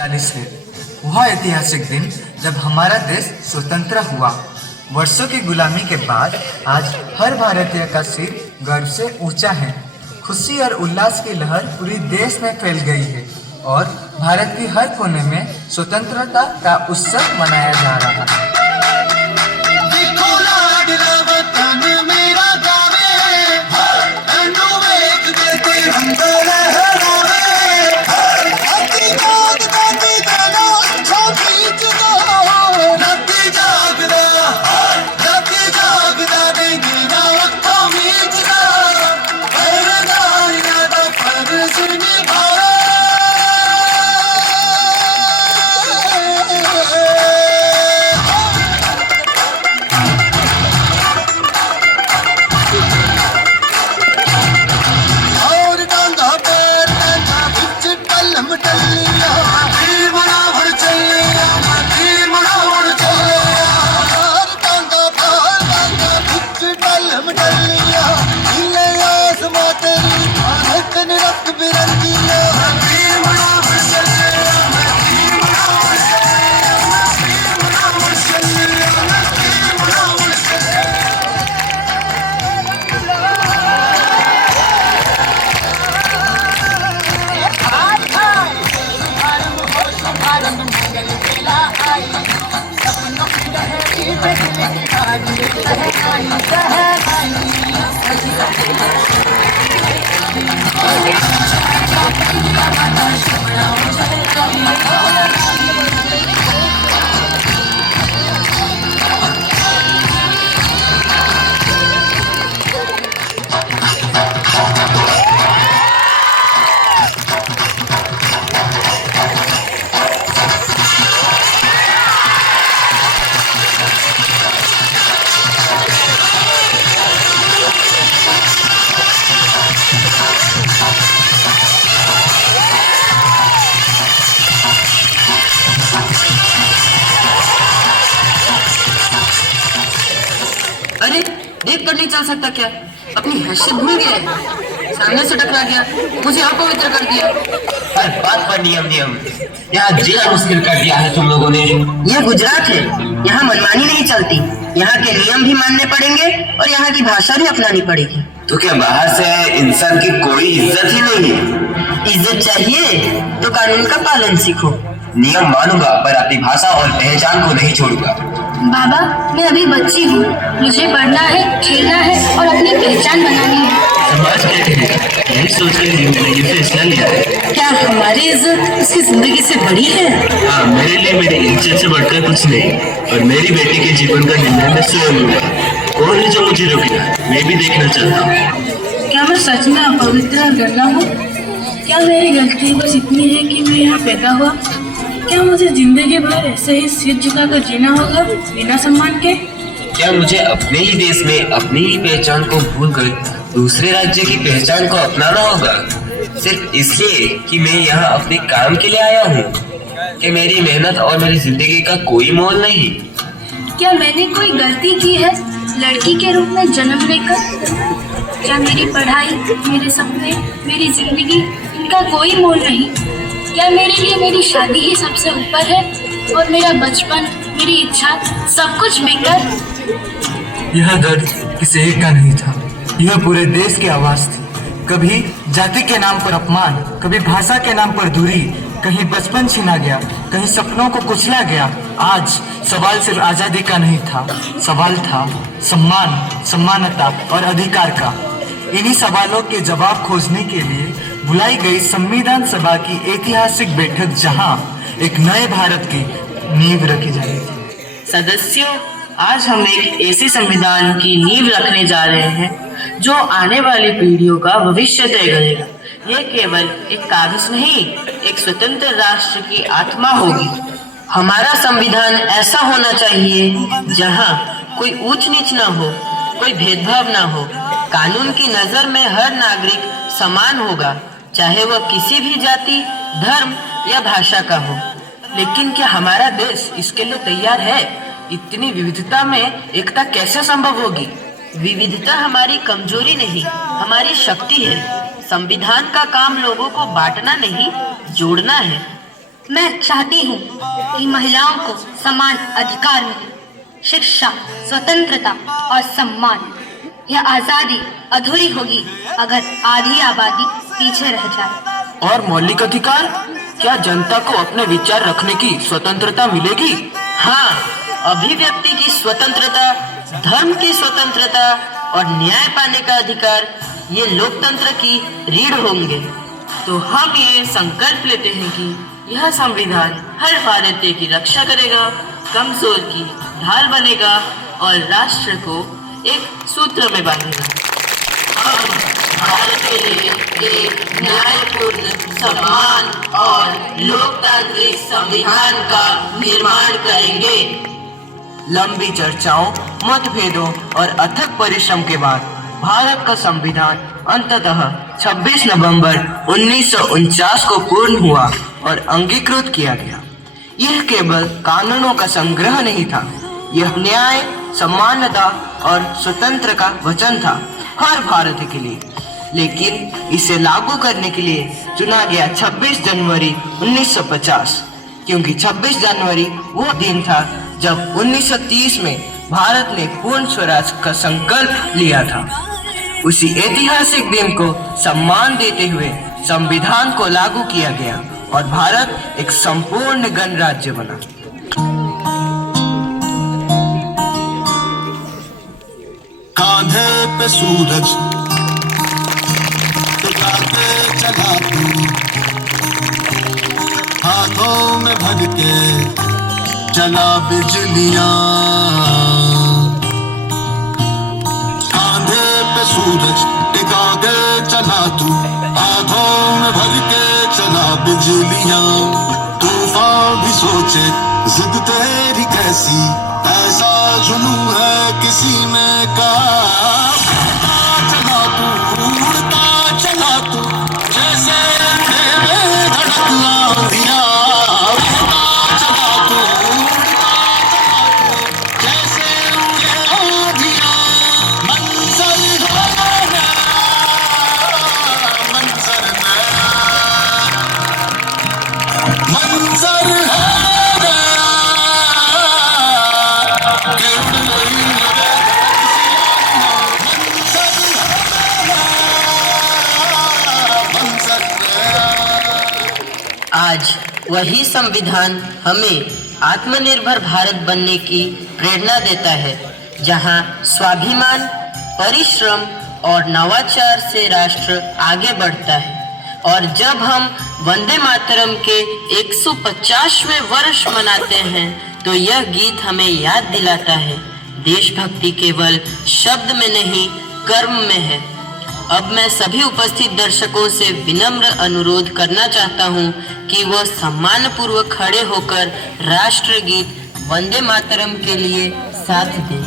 1947 है। वह ऐतिहासिक दिन जब हमारा देश स्वतंत्र हुआ। वर्षों की गुलामी के बाद आज हर भारतीय का सिर गर्व से ऊंचा है। खुशी और उल्लास की लहर पूरी देश में फैल गई है और भारत की हर कोने में स्वतंत्रता का उत्सव मनाया जा रहा है। अरे देख कर नहीं चल सकता क्या? अपनी हैसियत भूल गया है। सामने से टकरा गया, मुझे अपवित्र कर दिया। हर बात पर नियम नियम। यहाँ जीना मुश्किल कर दिया है तुम लोगों ने। यह गुजरात है, यहाँ मनमानी नहीं चलती। यहाँ के नियम भी मानने पड़ेंगे और यहाँ की भाषा भी अपनानी पड़ेगी। तो क्या बाहर से इंसान की कोई इज्जत ही नहीं है? इज्जत चाहिए तो कानून का पालन सीखो। नियम मानूंगा पर अपनी भाषा और पहचान को नहीं छोड़ूंगा। बाबा, मैं अभी बच्ची हूँ, मुझे पढ़ना है, खेलना है और अपनी पहचान बनानी है। समाज कहते हैं यही सोच कर जिंदगी फैसला लिया है। क्या हमारी इज्जत उसकी जिंदगी से बड़ी है? हाँ, मेरे लिए मेरी इज्जत से बढ़कर कुछ नहीं और मेरी बेटी के जीवन का निर्णय मैं स्वयं लूंगा। कौन है जो मुझे रोकेगा? मैं भी देखना चाहता हूँ। क्या मैं सच में अपवित्र और गंदा हूँ? क्या मेरी गलती बस इतनी है कि मैं यहाँ पैदा हुआ? क्या मुझे जिंदगी भर ऐसे ही सिर झुकाकर जीना होगा बिना सम्मान के? क्या मुझे अपने ही देश में अपनी ही पहचान को भूल कर दूसरे राज्य की पहचान को अपनाना होगा सिर्फ इसलिए कि मैं यहाँ अपने काम के लिए आया हूँ? कि मेरी मेहनत और मेरी जिंदगी का कोई मोल नहीं? क्या मैंने कोई गलती की है लड़की के रूप में जन्म लेकर? क्या मेरी पढ़ाई, मेरे सपने, मेरी जिंदगी, इनका कोई मोल नहीं? क्या मेरे लिए मेरी शादी ही सबसे ऊपर है और मेरा बचपन, मेरी इच्छा सब कुछ बेकार? यह दर्द किसी एक का नहीं था, यह पूरे देश की आवाज थी। कभी जाति के नाम पर अपमान, कभी भाषा के नाम पर दूरी, कहीं बचपन छीना गया, कहीं सपनों को कुचला गया। आज सवाल सिर्फ आजादी का नहीं था, सवाल था सम्मान, समानता और अधिकार का। इन्हीं सवालों के जवाब खोजने के लिए बुलाई गई संविधान सभा की ऐतिहासिक बैठक, जहां एक नए भारत की नींव रखी जाएगी। सदस्यों, आज हम एक ऐसे संविधान की नींव रखने जा रहे हैं जो आने वाली पीढ़ियों का भविष्य तय करेगा। यह केवल एक कागज नहीं, एक स्वतंत्र राष्ट्र की आत्मा होगी। हमारा संविधान ऐसा होना चाहिए जहां कोई ऊंच नीच ना हो, कोई भेदभाव ना हो। कानून की नजर में हर नागरिक समान होगा, चाहे वह किसी भी जाति, धर्म या भाषा का हो। लेकिन क्या हमारा देश इसके लिए तैयार है? इतनी विविधता में एकता कैसे संभव होगी? विविधता हमारी कमजोरी नहीं, हमारी शक्ति है। संविधान का काम लोगों को बांटना नहीं, जोड़ना है। मैं चाहती हूँ कि महिलाओं को समान अधिकार मिले, शिक्षा, स्वतंत्रता और सम्मान। यह आजादी अधूरी होगी अगर आधी आबादी पीछे रह जाए। और मौलिक अधिकार, क्या जनता को अपने विचार रखने की स्वतंत्रता मिलेगी? हाँ, अभिव्यक्ति की स्वतंत्रता, धर्म की स्वतंत्रता और न्याय पाने का अधिकार, ये लोकतंत्र की रीढ़ होंगे। तो हम ये संकल्प लेते हैं कि यह संविधान हर भारतीय की रक्षा करेगा, कमजोर की ढाल बनेगा और राष्ट्र को एक सूत्र में बांधेगा। हम भारत के लिए एक न्यायपूर्ण, समान और लोकतांत्रिक संविधान का निर्माण करेंगे। लंबी चर्चाओं, मतभेदों और अथक परिश्रम के बाद भारत का संविधान अंततः 26 नवंबर 1949 को पूर्ण हुआ और अंगीकृत किया गया। यह केवल कानूनों का संग्रह नहीं था, यह न्याय, समानता और स्वतंत्र का वचन था हर भारतीय के लिए। लेकिन इसे लागू करने के लिए चुना गया 26 जनवरी 1950, क्योंकि 26 जनवरी वो दिन था जब 1930 में भारत ने पूर्ण स्वराज का संकल्प लिया था। उसी ऐतिहासिक दिन को सम्मान देते हुए संविधान को लागू किया गया और भारत एक संपूर्ण गणराज्य बना। कांधे पे सूरज टिकाते चला तू, हाथों में भर के चला बिजलियां। कांधे पे सूरज टिका के चला तू, हाथों में भर के चला बिजलियां। तूफान भी सोचे जिद तेरी कैसी, ऐसा जुनून है किसी में का। चला तू, उड़ता चला तू, जैसे अंधे में धड़क आंधियां। उड़ता चला तू, जैसे उड़े आंधियां। मंजर है, मंजर है, आज वही संविधान हमें आत्मनिर्भर भारत बनने की प्रेरणा देता है, जहां स्वाभिमान, परिश्रम और नवाचार से राष्ट्र आगे बढ़ता है। और जब हम वंदे मातरम के 150वें वर्ष मनाते हैं तो यह गीत हमें याद दिलाता है, देशभक्ति केवल शब्द में नहीं, कर्म में है। अब मैं सभी उपस्थित दर्शकों से विनम्र अनुरोध करना चाहता हूं कि वह सम्मानपूर्वक खड़े होकर राष्ट्रगीत वंदे मातरम के लिए साथ दें।